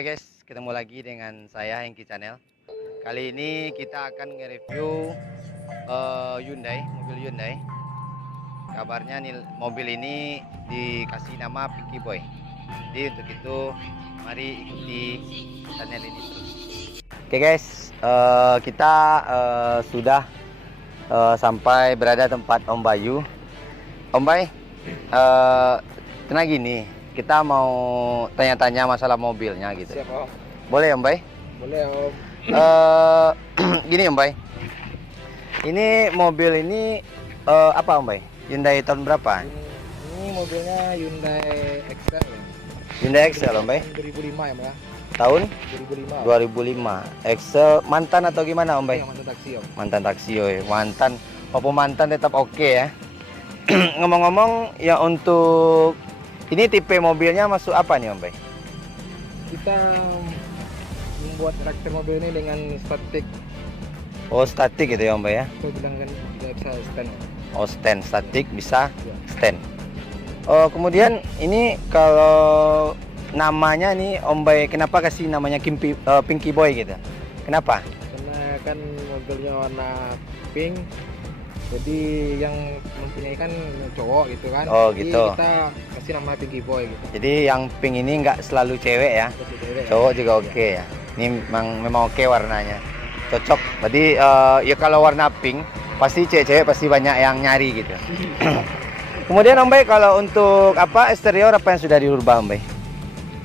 Oke guys, ketemu lagi dengan saya Hengki Channel. Kali ini kita akan nge-review Hyundai, mobil Hyundai. Kabarnya nih mobil ini dikasih nama Pinky Boy. Jadi untuk itu mari ikuti channel ini terus. Oke guys, kita sudah sampai berada tempat Om Bayu. Om Bay, tenang gini, kita mau tanya-tanya masalah mobilnya gitu. Siap, Om. Boleh Om Bay? Boleh, Om. Gini Om Bay, ini mobil ini apa Om Bay? Hyundai tahun berapa? Ini mobilnya Hyundai Excel. Hyundai Excel Om Bay? 2005 ya, Mbak. Tahun 2005. 2005. Excel mantan atau gimana Om Bay? Yang mantan taksi, Om. Mantan taksi, mantan. Walaupun mantan tetap oke ya. Ngomong-ngomong ya, untuk ini tipe mobilnya masuk apa nih Om Bay? Kita membuat karakter mobil ini dengan statik. Oh, statik gitu ya Om Bay ya? Aku bilang kan tidak bisa stand. Oh, stand, statik bisa Ya. stand. Oh, kemudian ini kalau namanya nih Om Bay, kenapa kasih namanya Pinky Boy gitu? Kenapa? Karena kan mobilnya warna pink. Jadi yang mempunyai kan cowok gitu kan. Oh, Jadi gitu. kita kasih nama Pinky Boy gitu. Jadi yang pink ini nggak selalu cewek ya? Kasih cewek, Cowok juga oke ya. Ini memang oke warnanya. Cocok. Berarti ya kalau warna pink pasti cewek-cewek pasti banyak yang nyari gitu. Kemudian Om Bay, kalau untuk apa eksterior apa yang sudah dirubah Om Bay?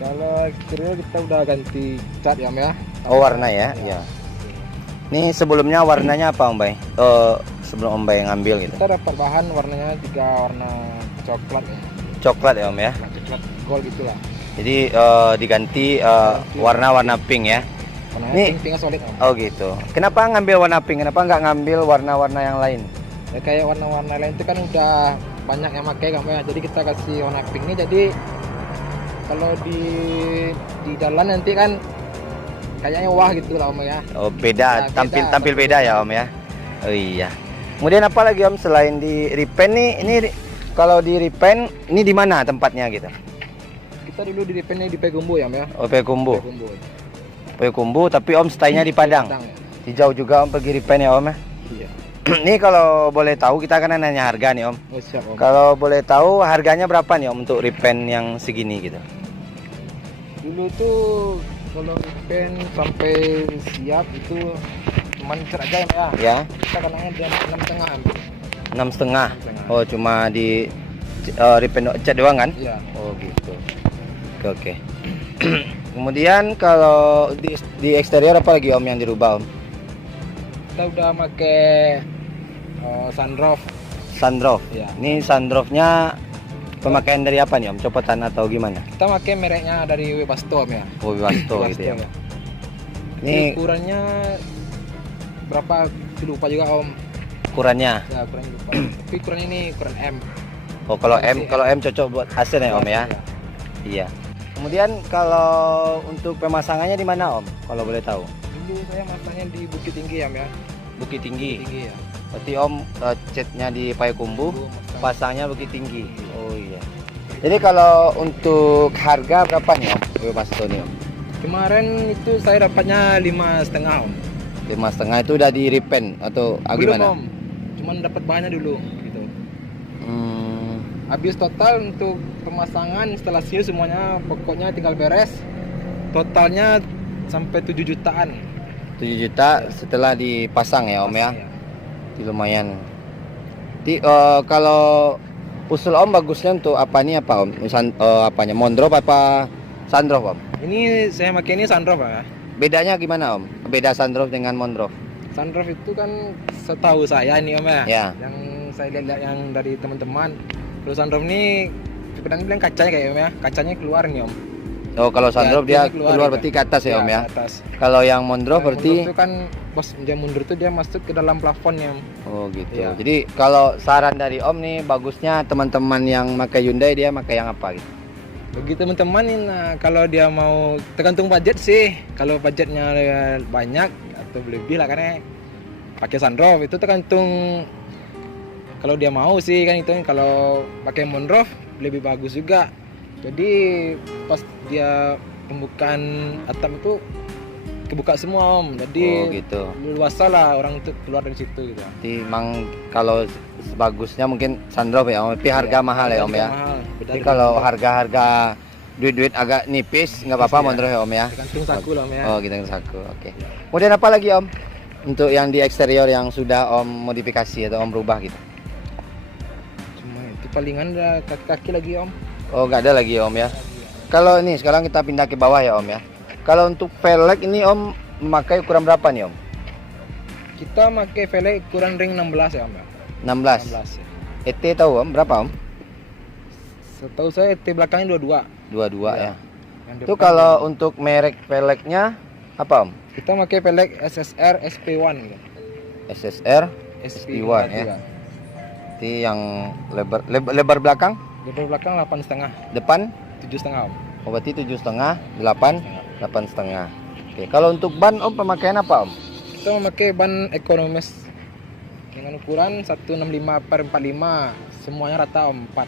Kalau eksterior kita udah ganti cat ya, Om ya. Oh, warna ya. Ya. Ini sebelumnya warnanya apa Om Bay? Sebelum Om Bay ngambil gitu. Kita dapat bahan warnanya juga warna coklat ya. Coklat ya Om ya. Coklat gold gitulah. Jadi diganti warna-warna pink ya. Warnanya Nih. pink solid, Om. Oh gitu. Kenapa ngambil warna pink? Kenapa nggak ngambil warna-warna yang lain? Ya, kayak warna-warna lain itu kan udah banyak yang pakai kan ya. Jadi kita kasih warna pink ini, jadi kalau di jalan nanti kan kayaknya wah gitu lah Om ya. Oh beda, Ya, tampil beda ya Om ya. Oh iya. Kemudian apa lagi Om selain di repaint nih? Ini kalau di repaint ini di mana tempatnya gitu? Kita dulu di depannya di Pegumbu ya, Om ya. Oh Payakumbuh. Pegumbu. Payakumbuh, tapi Om stay-nya di Padang. Ya. Di jauh juga Om pergi repaint ya Om ya. Iya. Nih kalau boleh tahu, kita kan nanya harga nih Om. Oh, siap, Om. Kalau boleh tahu harganya berapa nih Om untuk repaint yang segini gitu? Dulu tuh kalau pen sampai siap itu cuman cat aja ya. Ya, Kita kenanya dia 6,5 Om. 6,5. 6,5. Oh cuma di repaint cat doang kan? Iya. Oh gitu. Oke oke. Kemudian kalau di eksterior apa lagi Om yang dirubah Om? Kita udah pakai sunroof. Sunroof. Ya. Ini sunroofnya pemakaian dari apa nih Om? Copotan atau gimana? Kita pakai mereknya dari Webasto Om ya. Oh Vivasto gitu ya. Webasto, Ini ukurannya berapa? Lupa juga Om. ukurannya. Ya ukurannya lupa. Tapi ukurannya ini ukuran M. Oh kalau M cocok buat AC ya Om ya. Iya. Kemudian kalau untuk pemasangannya di mana Om? Kalau boleh tahu? Dulu saya masangnya di Bukit Tinggi ya Om ya. Bukit Tinggi. Tinggi ya. Berarti Om catnya di Payakumbuh, Dulu masang. pasangnya Bukit Tinggi. Oh iya. Jadi kalau untuk harga berapa nih Om? Vivasto nih Om? Kemarin itu saya dapatnya 5,5 Om. 5,5 itu udah di repaint atau Belum gimana? Om. Cuman dapat bahannya dulu gitu. Hmm, Habis total untuk pemasangan instalasi semuanya pokoknya tinggal beres. Totalnya sampai 7 jutaan. 7 juta setelah dipasang ya Om ya. Iya. Itu lumayan. Kalau usul Om bagusnya untuk apa nih apa Om? Apanya? Mondrop apa sunroof Om? Ini saya pakai ini sunroof ya. Bedanya gimana Om? Beda sunroof dengan mondrop? Sunroof itu kan setahu saya ini Om ya. Ya. Yang saya lihat yang dari teman-teman. Kalau sunroof ini sebenarnya bilang kacanya kayak Om ya. Kacanya keluar nih Om. Oh kalau sunroof dia keluar ya. berarti ke atas ya Om ya. Ke atas. Kalau yang mondrop Yang berarti mundur itu kan pas dia mundur itu dia masuk ke dalam plafonnya Om. oh gitu. Iya. Jadi kalau saran dari Om nih bagusnya teman-teman yang pakai Hyundai dia pakai yang apa gitu? Bagi teman-teman ini, nah, kalau dia mau tergantung budget sih. Kalau budgetnya banyak atau lebih lah karena pakai sunroof itu tergantung kalau dia mau sih kan itu. Kalau pakai moonroof lebih bagus juga. Jadi pas dia pembukaan atap itu kebuka semua om, jadi Oh gitu. luasa lah orang untuk keluar dari situ gitu. Jadi emang kalau sebagusnya mungkin sunroof ya om, tapi harga mahal ya om ya. Mahal. Beda Tapi dengan kalau sunroof. harga duit agak nipis nggak apa-apa Iya. menurut ya om ya. Tergantung saku lah om ya. Oh gitu saku. Oke. Kemudian apa lagi om? Untuk yang di eksterior yang sudah om modifikasi atau om rubah gitu. Cuma itu palingan ada kaki-kaki lagi om. Oh nggak ada lagi ya om ya. Kalau ini sekarang kita pindah ke bawah ya om ya. Kalau untuk velg ini om memakai ukuran berapa nih om? Kita pakai velg ukuran ring 16 ya om ya. 16. 16 ya. ET tahu om berapa om? Setahu saya T belakangnya 22. 22 Iya. ya. Yang Itu depan kalau untuk merek velgnya apa om? kita pakai velg SSR SP1 gitu. SSR SP1 ya. Itu yang lebar belakang, Lebar belakang 8,5, depan 7,5 om. oh, berarti 7,5, 8,5. Oke, kalau untuk ban om pemakaian apa om? Kita memakai ban ekonomis dengan ukuran 165/45, semuanya rata om 4.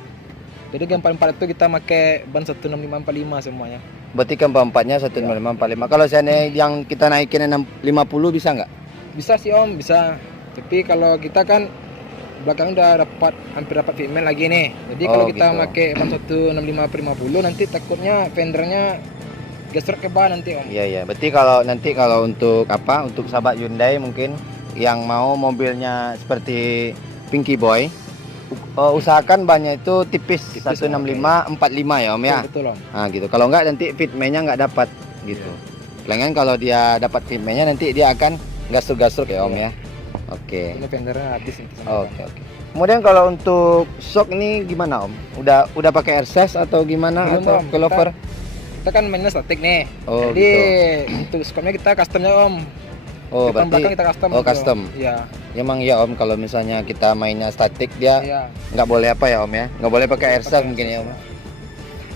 Jadi yang 44 itu kita pakai ban 165/45 semuanya. Berarti kan empatnya 1,545. Kalau seandainya yang kita naikin 650 bisa nggak? Bisa sih om, bisa. Tapi kalau kita kan belakang udah hampir dapat fitment lagi nih. Jadi Oh, kalau kita gitu. pakai ban 165/50 nanti takutnya fendernya gesrek ke ban nanti om. Iya iya. Berarti kalau untuk apa? Untuk sahabat Hyundai mungkin yang mau mobilnya seperti Pinky Boy, usahakan bannya itu tipis, Tipis, 165/45 ya om ya. Betul om. Nah gitu. Kalau nggak nanti fitmentnya nggak dapat gitu. Lainkan kalau dia dapat fitmentnya nanti dia akan gasruk-gasruk ya om ya. Oke. Ini fendernya habis nanti sama Oke ban. oke. Kemudian kalau untuk shock ini gimana om? Udah pakai air atau gimana Belum, atau Om. cover? Kita kan mainnya statik nih. Oh Jadi gitu. untuk skopnya kita customnya om. Oh Depan belakang berarti kita custom. oh, gitu. custom. Iya. emang ya om kalau misalnya kita mainnya statik dia Iya. nggak boleh apa ya om ya? Nggak boleh pakai air Pakai mungkin ya om. air.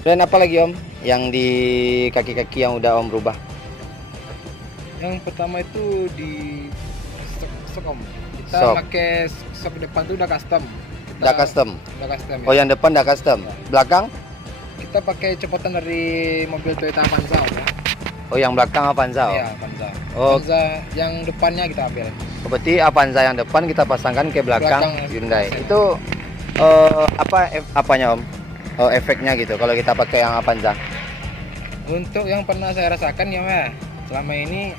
Dan apa lagi om? Yang di kaki-kaki yang udah om rubah? Yang pertama itu di sok om. Kita Sok. pakai sok depan itu udah custom. Kita Udah custom. Udah custom ya. Oh yang depan udah custom. Ya. Belakang? Kita pakai copotan dari mobil Toyota Avanza om ya. Oh yang belakang Avanza om. Iya, Avanza. Oh Avanza yang depannya kita ambil. berarti Avanza yang depan kita pasangkan ke belakang, Belakang, Hyundai. ya. Itu apanya om? Efeknya gitu kalau kita pakai yang Avanza. Untuk yang pernah saya rasakan ya Om, selama ini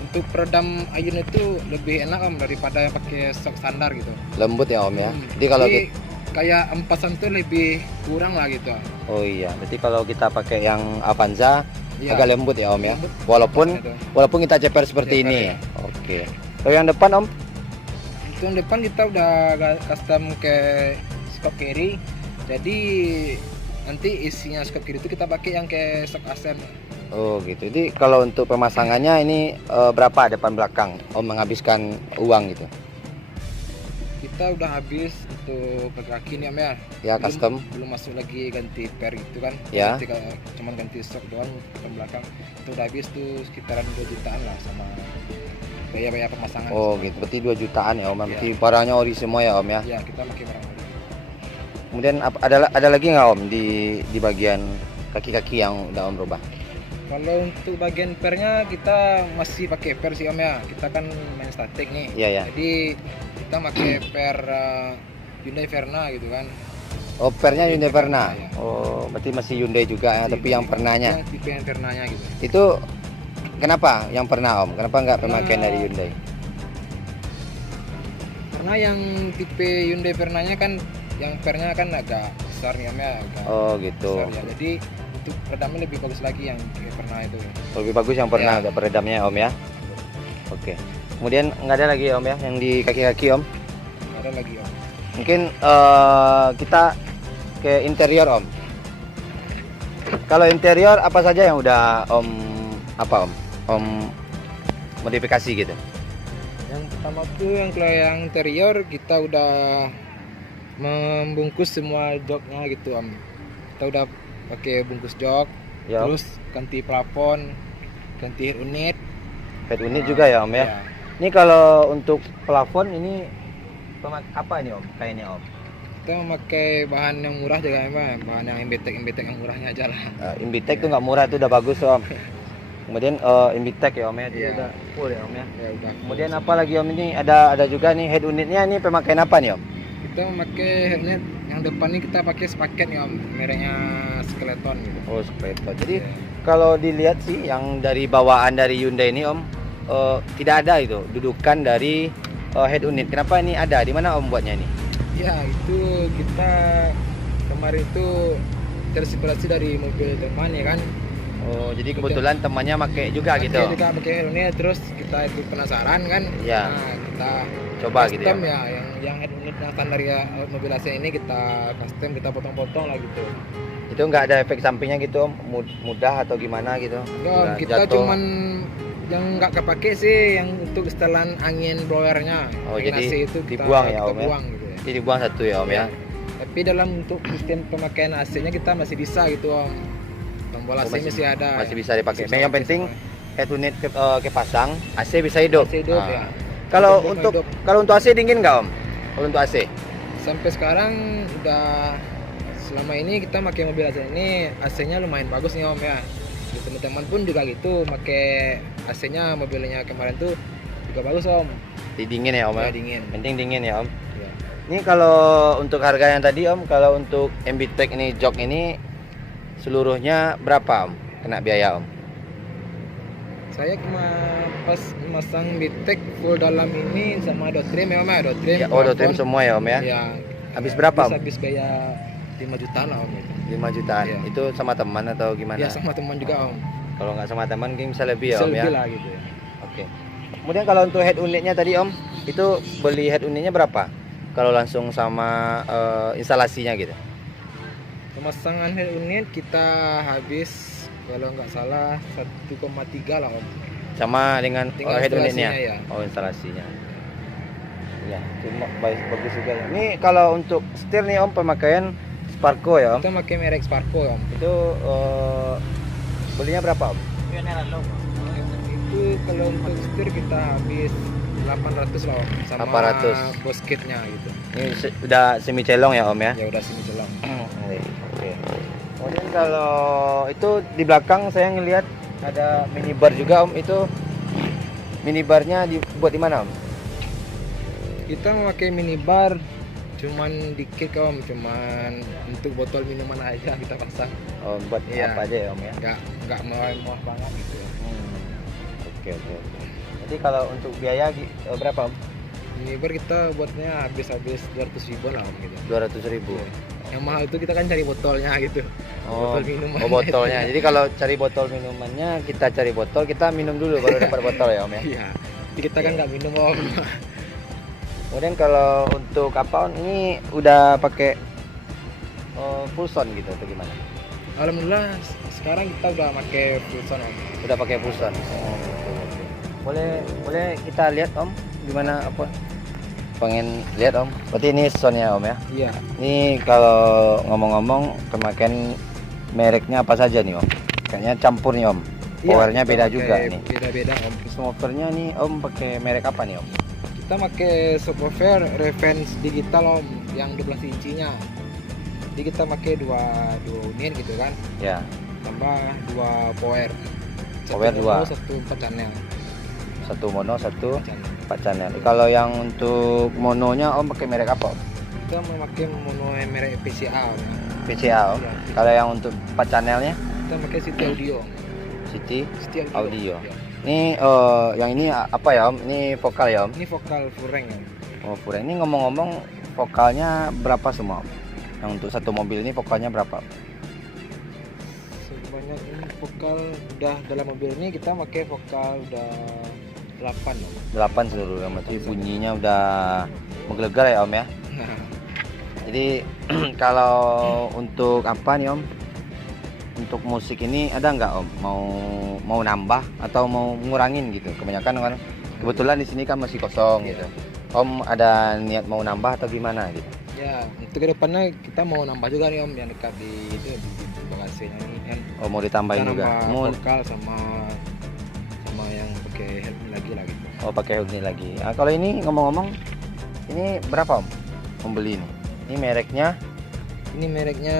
untuk peredam ayun itu lebih enak om daripada yang pakai sok standar gitu. Lembut ya om ya. Jadi kalau Jadi kayak empasan tuh lebih kurang lah gitu. oh iya, berarti kalau kita pakai yang Avanza Iya. agak lembut ya om ya. Lembut. Walaupun Gitu. kita ceper seperti Ceper, ini. ya. Oke. Kalau yang depan om? Untuk yang depan kita udah custom ke skop kiri. Jadi nanti isinya skop kiri itu kita pakai yang ke sok asen. Oh gitu. Jadi kalau untuk pemasangannya ini berapa depan belakang om menghabiskan uang gitu? Kita udah habis untuk kaki nih om ya. Ya custom. Belum masuk lagi ganti per gitu kan. Ya. Cuman ganti sok doang depan belakang. Itu udah habis tuh sekitaran 2 jutaan lah sama biaya-biaya pemasangan. Oh gitu. Berarti 2 jutaan ya om. Iya. Berarti barangnya ori semua ya om ya. Ya, kita pakai barang ori. Kemudian ada lagi nggak om di bagian kaki-kaki yang udah om rubah? Kalau untuk bagian pernya kita masih pakai per sih om ya. Kita kan main statik nih. Iya ya. Jadi kita pakai per Hyundai Verna gitu kan. Oh pernya Hyundai Verna. Iya. Oh berarti masih Hyundai juga ya, tapi yang pernahnya. Yang tipe yang Vernanya gitu. Itu kenapa yang pernah om? Kenapa nggak pemakaian Karena- dari Hyundai? Karena yang tipe Hyundai Vernanya kan yang pernya kan agak besar nih om ya. Agak Oh gitu. besar ya. Jadi untuk peredamnya lebih bagus lagi yang tipe Verna itu. Lebih bagus yang pernah Ya. agak peredamnya om ya. Oke. Kemudian nggak ada lagi om ya yang di kaki-kaki om? Nggak ada lagi om. Mungkin kita ke interior om. Kalau interior apa saja yang udah om modifikasi gitu? Yang pertama tuh yang kalau yang interior kita udah membungkus semua joknya gitu om. Kita udah pakai bungkus jok, Ya. terus ganti plafon, ganti head unit. Head unit juga ya om ya. Ya. Ini kalau untuk plafon ini apa ini om? Kayaknya om. Kita memakai bahan yang murah juga memang, bahan yang Invitek yang murahnya aja lah. Invitek tuh nggak murah, itu udah bagus om. Kemudian Invitek ya om ya, dia Iya. udah full ya om ya. Ya udah. Kemudian apa lagi om, ini ada juga nih head unitnya, ini pemakaian apa nih om? Kita memakai headnya yang depan ini kita pakai sepaket nih om, mereknya Skeleton gitu. Oh Skeleton. Jadi Iya. kalau dilihat sih yang dari bawaan dari Hyundai ini om, tidak ada itu dudukan dari head unit. Kenapa ini ada? Di mana om buatnya ini? Ya itu kita kemarin itu terinspirasi dari mobil teman ya kan. Oh jadi kebetulan temannya pakai juga gitu. Kita pakai helmnya, terus kita itu penasaran kan. Ya. Nah, kita Coba gitu ya. custom ya, yang head unit yang standar ya mobil AC ini kita custom, kita potong-potong lah gitu. Itu nggak ada efek sampingnya gitu om, mudah atau gimana gitu? Ya, Nggak kita jatuh. cuman yang nggak kepake sih yang untuk setelan angin blowernya. Oh, Angin jadi AC itu dibuang ya, kita Om, ya? buang gitu ya. Jadi dibuang satu ya om ya. Tapi dalam untuk sistem pemakaian AC-nya kita masih bisa gitu om. Tombol AC masih ada. Masih bisa dipakai. Masih bisa Yang pakai penting semua. head unit kepasang, AC bisa hidup. AC hidup Nah, ya. Kalau Hidup, untuk hidup. kalau untuk AC dingin nggak om? Kalau untuk AC? Sampai sekarang udah, selama ini kita pakai mobil AC ini AC-nya lumayan bagus nih om ya. Di teman-teman pun juga gitu, pakai AC-nya mobilnya kemarin tuh juga bagus om. Di dingin ya om ya? Ya, dingin. Penting dingin ya om. Ya. Ini kalau untuk harga yang tadi om, kalau untuk Invitek ini jok ini seluruhnya berapa om? Kena biaya om? Saya pas masang bitek full dalam ini sama dot trim ya om ya, dot trim. Ya, oh dot trim plafon. semua ya om ya? Ya. Habis berapa, Om? Habis biaya 5 jutaan lah om itu. 5 jutaan. Iya. Itu sama teman atau gimana? Ya sama teman juga om. Kalau nggak sama teman mungkin bisa lebih ya Bisa om ya? lebih lah gitu ya. Oke. Kemudian kalau untuk head unitnya tadi om, itu beli head unitnya berapa? Kalau langsung sama instalasinya gitu? Pemasangan head unit kita habis kalau nggak salah 1,3 lah om. Sama dengan Tinggal head unitnya? instalasinya ya. Oh instalasinya. Ya, cuma bagus juga ya. Ini kalau untuk setir nih om, pemakaian Sparco ya om. Kita pakai merek Sparco om. Itu belinya berapa om? Itu kalau untuk setir kita habis 800 lah om, sama 800. bosketnya gitu. Ini udah semi celong ya om ya? Ya udah sini jelang. Oke. Kemudian kalau itu di belakang saya ngelihat ada minibar juga om. Itu minibarnya dibuat di mana om? Kita memakai minibar cuman dikit om, cuman untuk botol minuman aja kita pasang. Oh, buat Iya. apa aja ya om ya? Nggak mewah banget gitu ya. Oke. Jadi kalau untuk biaya berapa om? Minibar kita buatnya habis 200 ribuan lah om gitu. 200.000. Yang mahal itu kita kan cari botolnya gitu. Oh, Botol minuman. oh botolnya. Jadi kalau cari botol minumannya, kita cari botol, kita minum dulu baru dapat botol ya om ya. Iya. Tapi kita kan nggak minum om. Kemudian kalau untuk apa ini udah pakai full sound gitu atau gimana? Alhamdulillah sekarang kita udah pakai full sound om. Udah pakai full sound. Boleh kita lihat om gimana apa? Pengen lihat om. Berarti ini soundnya om ya? Iya. Ini kalau ngomong-ngomong pemakaian mereknya apa saja nih om? Kayaknya campur nih om. Powernya Iya, kita beda pakai juga nih. Beda-beda om. Subwoofernya nih om pakai merek apa nih om? Kita pakai subwoofer Revenge digital om, yang 12 inchinya. Jadi kita pakai dua unit gitu kan, Ya. tambah 2 power. Power dua. Satu 4 channel. Satu mono, satu 4 channel. 4 channel. Kalau yang untuk mononya om pakai merek apa om? Kita memakai mono merek PCA om. PCA om. Iya. Kalau yang untuk 4 channelnya Kita pakai City Audio. City. City Audio. Iya. Ini yang ini apa ya om? Ini vokal ya om? Ini vokal full rank om. Oh Furen. Ini ngomong-ngomong vokalnya berapa semua om? Yang untuk satu mobil ini vokalnya berapa? Sebanyak ini vokal udah dalam mobil ini kita pakai vokal udah 8 om. 8 seluruh yang berarti bunyinya udah menggelegar ya om ya. Jadi kalau untuk apa nih om? Untuk musik ini ada nggak om? Mau nambah atau mau ngurangin gitu? Kebanyakan kan kebetulan di sini kan masih kosong gitu. Om ada niat mau nambah atau gimana gitu? Ya, untuk kedepannya kita mau nambah juga nih om yang dekat di itu di bagasinya ini kan. Oh mau ditambahin Kita juga? nambah Mau vokal sama yang pakai head lagi lah gitu. pakai ini lagi. Kalau ini ngomong-ngomong ini berapa om? Membeli ini? Ini Ini mereknya Ini mereknya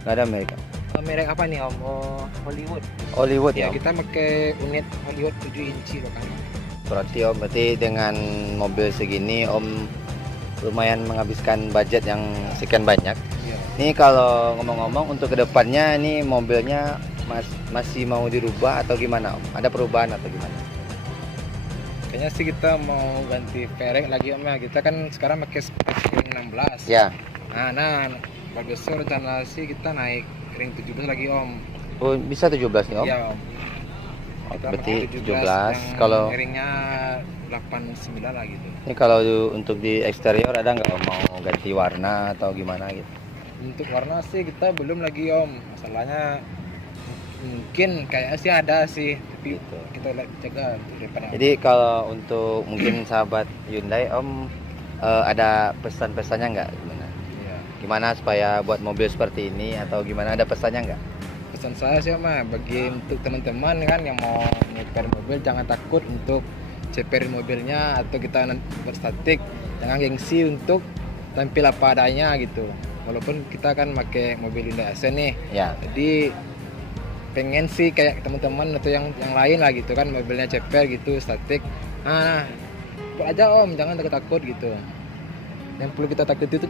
nggak ada merek. merek apa nih Om? Oh, Hollywood. Hollywood Ya, ya. Om? kita pakai unit Hollywood 7 inci loh kan. Berarti dengan mobil segini Om lumayan menghabiskan budget yang sekian banyak. Iya. Ini kalau ngomong-ngomong untuk kedepannya ini mobilnya masih mau dirubah atau gimana Om? Ada perubahan atau gimana? Kayaknya sih kita mau ganti fairings lagi Om ya. Kita kan sekarang pakai ring 16. Ya. Nah, besok rencana sih kita naik ring 17 lagi Om. Oh, bisa 17 nih Om? Iya Om. Oh, Kita berarti pakai 17 yang kalau ringnya 89 lah gitu. ini kalau untuk di eksterior ada nggak Om mau ganti warna atau gimana gitu? Untuk warna sih kita belum lagi Om. Masalahnya mungkin kayaknya sih ada sih, tapi Gitu. kita lihat jaga untuk depan. Jadi kalau untuk mungkin sahabat Hyundai Om ada pesan-pesannya nggak gimana? Iya. Gimana supaya buat mobil seperti ini atau gimana, ada pesannya nggak? Pesan saya sih Om, bagi untuk teman-teman kan yang mau nyeper mobil, jangan takut untuk ceperin mobilnya atau kita berstatik, jangan gengsi untuk tampil apa adanya gitu. Walaupun kita kan pakai mobil Hyundai Accent nih, Ya. jadi pengen sih kayak teman-teman atau yang lain lah gitu kan, mobilnya ceper gitu, statik. Nah, ikut aja Om, jangan takut-takut gitu. Yang perlu kita takut itu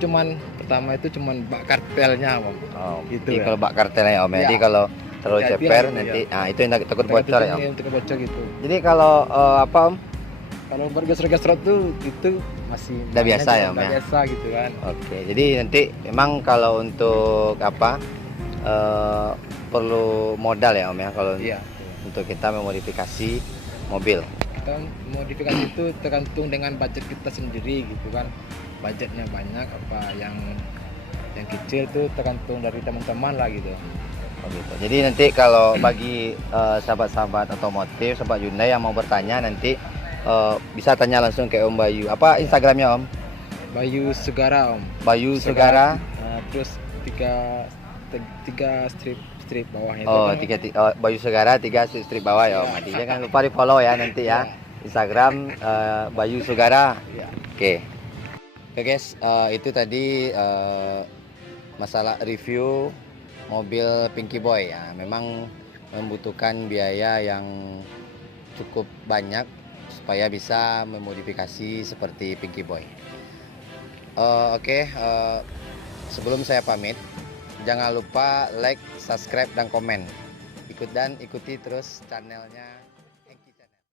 pertama itu cuman bak kartelnya Om. Oh, Gitu jadi ya. kalau bak kartelnya ya Om, Ya. jadi kalau terlalu Hati-hati ceper lah gitu, nanti, ya. nah itu yang takut bocor ya Om. Untuk bocor gitu. Jadi kalau apa Om? Kalau bergeser-geser tuh itu masih Udah biasa ya, Om, udah ya? biasa gitu kan. Oke, jadi nanti memang kalau untuk apa perlu modal ya Om ya kalau Iya. untuk kita memodifikasi mobil. Kita modifikasi itu tergantung dengan budget kita sendiri gitu kan. Budgetnya banyak apa yang kecil tuh tergantung dari teman-teman lah gitu. Oh gitu. Jadi nanti kalau bagi sahabat-sahabat otomotif, sahabat Hyundai yang mau bertanya nanti bisa tanya langsung ke Om Bayu. Apa Instagramnya Om? Bayu Segara Om. Bayu Segara. Terus tiga strip bawahnya itu Oh, kan. Bayu Segara 3 strip bawah ya Om. Nanti jangan lupa di follow ya nanti ya. Instagram Bayu Segara. Iya. Oke. Oke guys, itu tadi masalah review mobil Pinky Boy ya. Memang membutuhkan biaya yang cukup banyak supaya bisa memodifikasi seperti Pinky Boy. Oke, sebelum saya pamit, jangan lupa like, subscribe, dan komen. Ikuti terus channelnya.